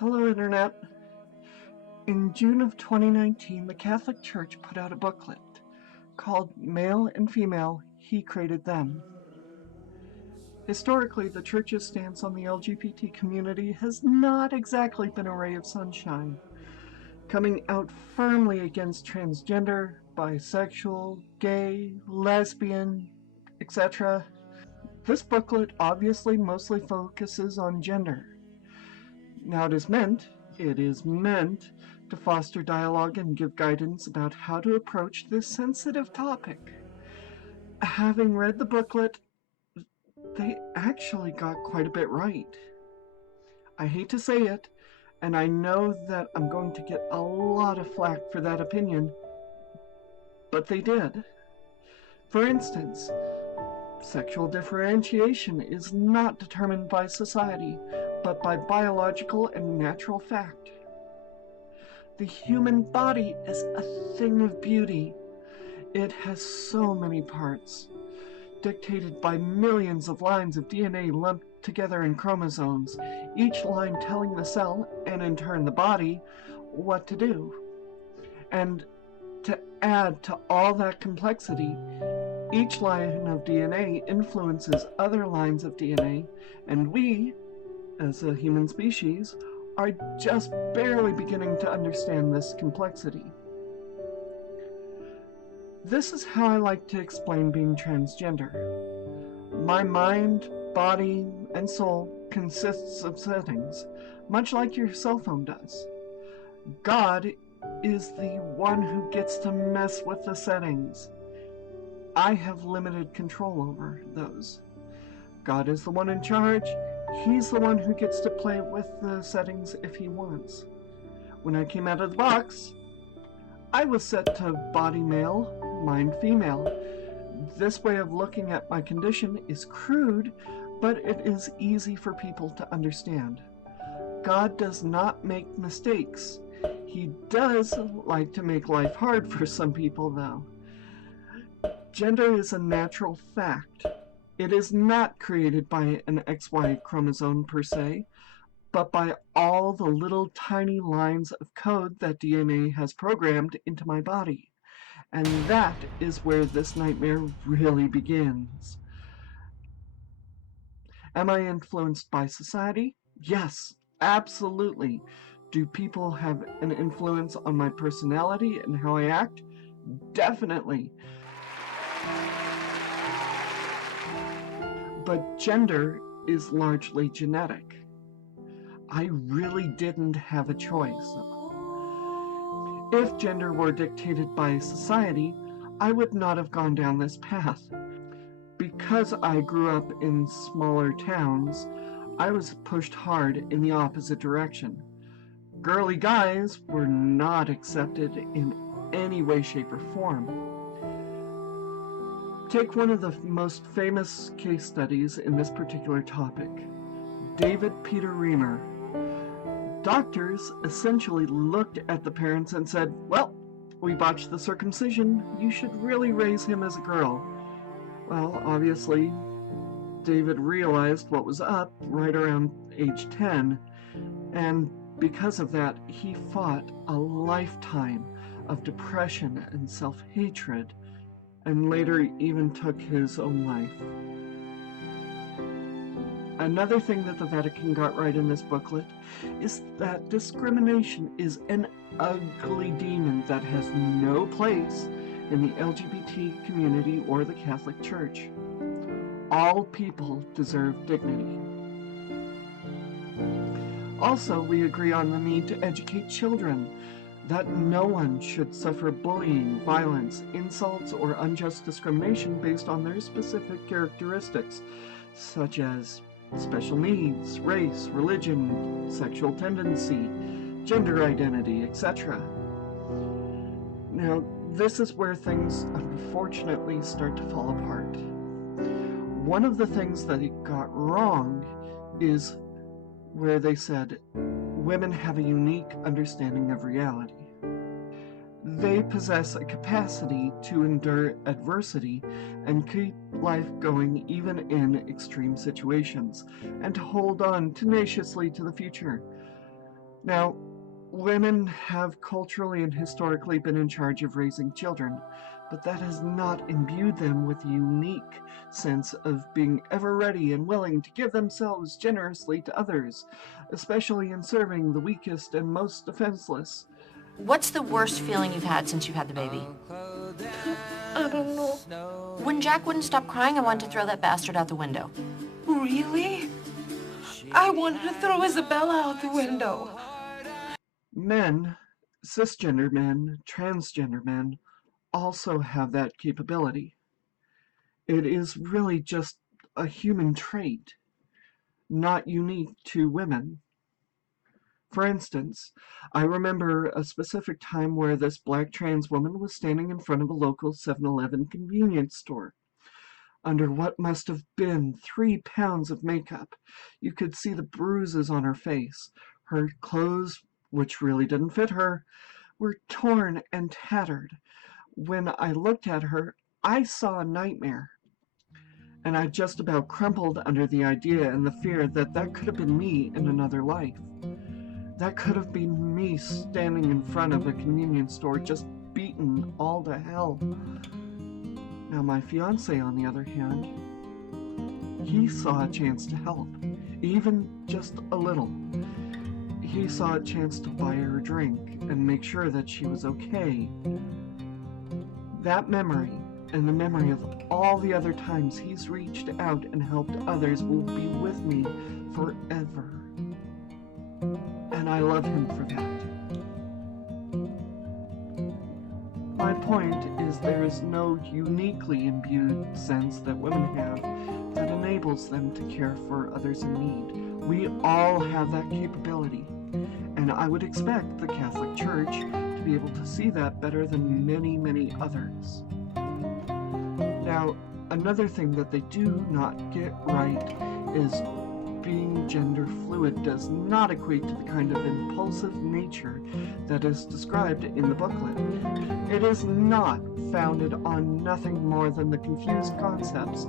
Hello, Internet. In June of 2019, the Catholic Church put out a booklet called Male and Female, He Created Them. Historically, the Church's stance on the LGBT community has not exactly been a ray of sunshine, coming out firmly against transgender, bisexual, gay, lesbian, etc. This booklet obviously mostly focuses on gender. Now it is meant to foster dialogue and give guidance about how to approach this sensitive topic. Having read the booklet, they actually got quite a bit right. I hate to say it, and I know that I'm going to get a lot of flack for that opinion, but they did. For instance, sexual differentiation is not determined by society, but by biological and natural fact. The human body is a thing of beauty. It has so many parts, dictated by millions of lines of DNA lumped together in chromosomes, each line telling the cell, and in turn the body, what to do. And to add to all that complexity, each line of DNA influences other lines of DNA, and we, as a human species, are just barely beginning to understand this complexity. This is how I like to explain being transgender. My mind, body, and soul consists of settings, much like your cell phone does. God is the one who gets to mess with the settings. I have limited control over those. God is the one in charge. He's the one who gets to play with the settings if he wants. When I came out of the box, I was set to body male, mind female. This way of looking at my condition is crude, but it is easy for people to understand. God does not make mistakes. He does like to make life hard for some people, though. Gender is a natural fact. It is not created by an XY chromosome per se, but by all the little tiny lines of code that DNA has programmed into my body. And that is where this nightmare really begins. Am I influenced by society? Yes, absolutely. Do people have an influence on my personality and how I act? Definitely. But gender is largely genetic. I really didn't have a choice. If gender were dictated by society, I would not have gone down this path. Because I grew up in smaller towns, I was pushed hard in the opposite direction. Girly guys were not accepted in any way, shape, or form. Take one of the most famous case studies in this particular topic, David Peter Reamer. Doctors essentially looked at the parents and said, well, we botched the circumcision, you should really raise him as a girl. Well, obviously, David realized what was up right around age 10, and because of that, he fought a lifetime of depression and self-hatred, and later even took his own life. Another thing that the Vatican got right in this booklet is that discrimination is an ugly demon that has no place in the LGBT community or the Catholic Church. All people deserve dignity. Also, we agree on the need to educate children that no one should suffer bullying, violence, insults, or unjust discrimination based on their specific characteristics, such as special needs, race, religion, sexual tendency, gender identity, etc. Now, this is where things unfortunately start to fall apart. One of the things that it got wrong is where they said women have a unique understanding of reality. They possess a capacity to endure adversity and keep life going even in extreme situations, and to hold on tenaciously to the future. Now, women have culturally and historically been in charge of raising children, but that has not imbued them with a unique sense of being ever ready and willing to give themselves generously to others, especially in serving the weakest and most defenseless. What's the worst feeling you've had since you had the baby? I don't know. When Jack wouldn't stop crying, I wanted to throw that bastard out the window. Really? I wanted to throw Isabella out the window. Men, cisgender men, transgender men, also have that capability. It is really just a human trait, not unique to women. For instance, I remember a specific time where this black trans woman was standing in front of a local 7-Eleven convenience store. Under what must have been 3 pounds of makeup, you could see the bruises on her face. Her clothes, which really didn't fit her, were torn and tattered. When I looked at her, I saw a nightmare. And I just about crumpled under the idea and the fear that that could have been me in another life. That could have been me standing in front of a convenience store just beaten all to hell. Now my fiance, on the other hand, he saw a chance to help, even just a little. He saw a chance to buy her a drink and make sure that she was okay. That memory, and the memory of all the other times he's reached out and helped others, will be with me forever. And I love him for that. My point is there is no uniquely imbued sense that women have that enables them to care for others in need. We all have that capability, and I would expect the Catholic Church to be able to see that better than many, many others. Now, another thing that they do not get right is being gender fluid does not equate to the kind of impulsive nature that is described in the booklet. It is not founded on nothing more than the confused concepts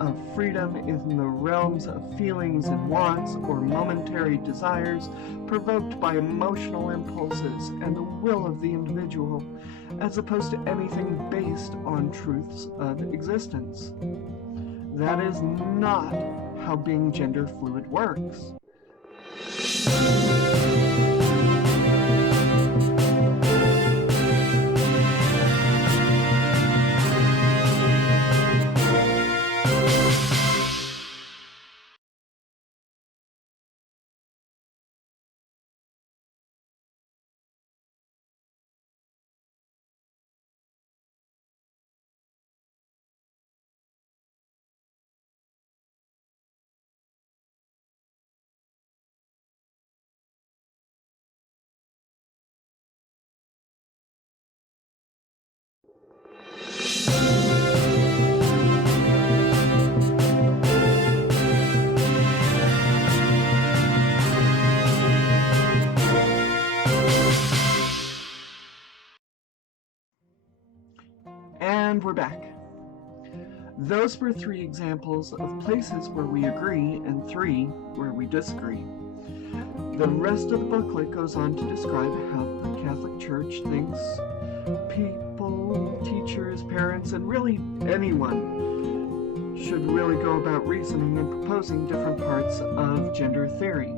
of freedom in the realms of feelings and wants or momentary desires provoked by emotional impulses and the will of the individual, as opposed to anything based on truths of existence. That is not how being gender fluid works. And we're back. Those were 3 examples of places where we agree and 3 where we disagree. The rest of the booklet goes on to describe how the Catholic Church thinks people, teachers, parents, and really anyone should really go about reasoning and proposing different parts of gender theory.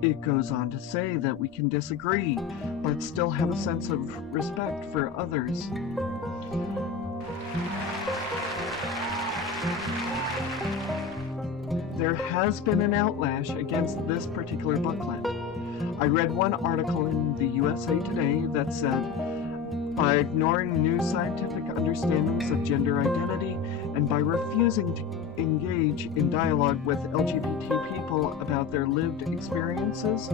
It goes on to say that we can disagree, but still have a sense of respect for others. There has been an outlash against this particular booklet. I read one article in the USA Today that said, by ignoring new scientific understandings of gender identity and by refusing to engage in dialogue with LGBT people about their lived experiences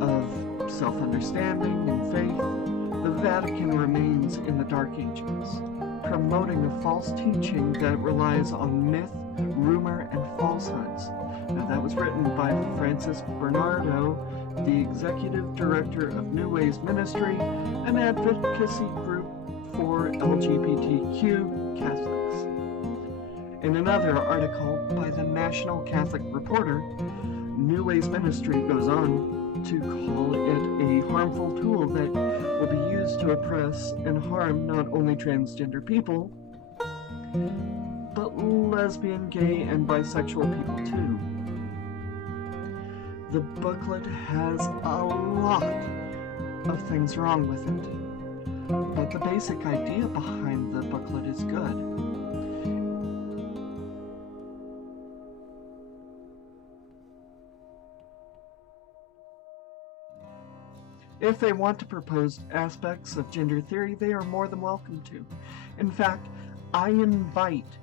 of self-understanding and faith, the Vatican remains in the Dark Ages, promoting a false teaching that relies on myth, rumor, and falsehoods. Now, that was written by Francis Bernardo, the executive director of New Ways Ministry, an advocacy group for LGBTQ Catholics. In another article by the National Catholic Reporter, New Ways Ministry goes on, to call it a harmful tool that will be used to oppress and harm not only transgender people, but lesbian, gay, and bisexual people too. The booklet has a lot of things wrong with it, but the basic idea behind the booklet is good. If they want to propose aspects of gender theory, they are more than welcome to. In fact, I invite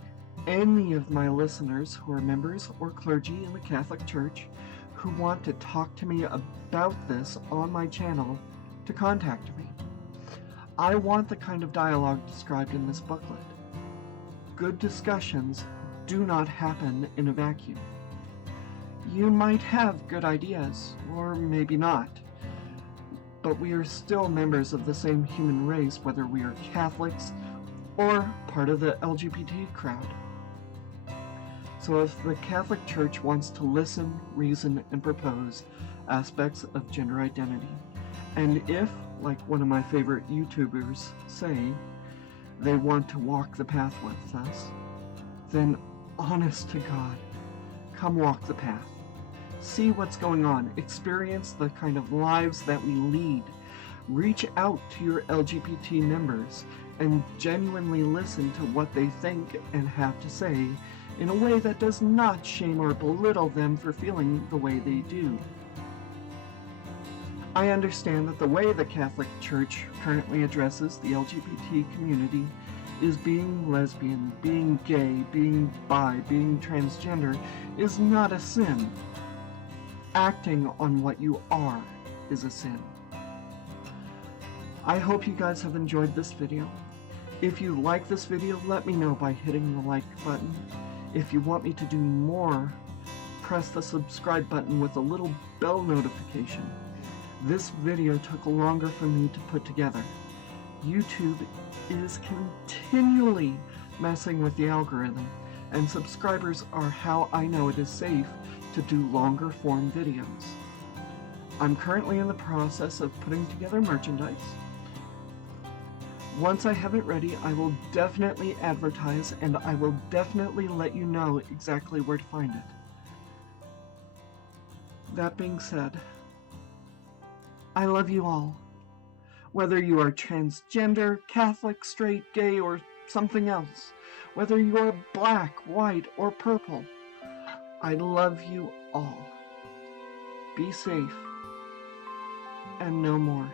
any of my listeners who are members or clergy in the Catholic Church who want to talk to me about this on my channel to contact me. I want the kind of dialogue described in this booklet. Good discussions do not happen in a vacuum. You might have good ideas, or maybe not, but we are still members of the same human race, whether we are Catholics or part of the LGBT crowd. So if the Catholic Church wants to listen, reason, and propose aspects of gender identity, and if, like one of my favorite YouTubers say, they want to walk the path with us, then honest to God, come walk the path. See what's going on, experience the kind of lives that we lead, reach out to your LGBT members, and genuinely listen to what they think and have to say in a way that does not shame or belittle them for feeling the way they do. I understand that the way the Catholic Church currently addresses the LGBT community is being lesbian, being gay, being bi, being transgender is not a sin. Acting on what you are is a sin. I hope you guys have enjoyed this video. If you like this video, let me know by hitting the like button. If you want me to do more, press the subscribe button with a little bell notification. This video took longer for me to put together. YouTube is continually messing with the algorithm, and subscribers are how I know it is safe to do longer form videos. I'm currently in the process of putting together merchandise. Once I have it ready, I will definitely advertise, and I will definitely let you know exactly where to find it. That being said, I love you all. Whether you are transgender, Catholic, straight, gay, or something else, whether you are black, white, or purple, I love you all. Be safe, and no more.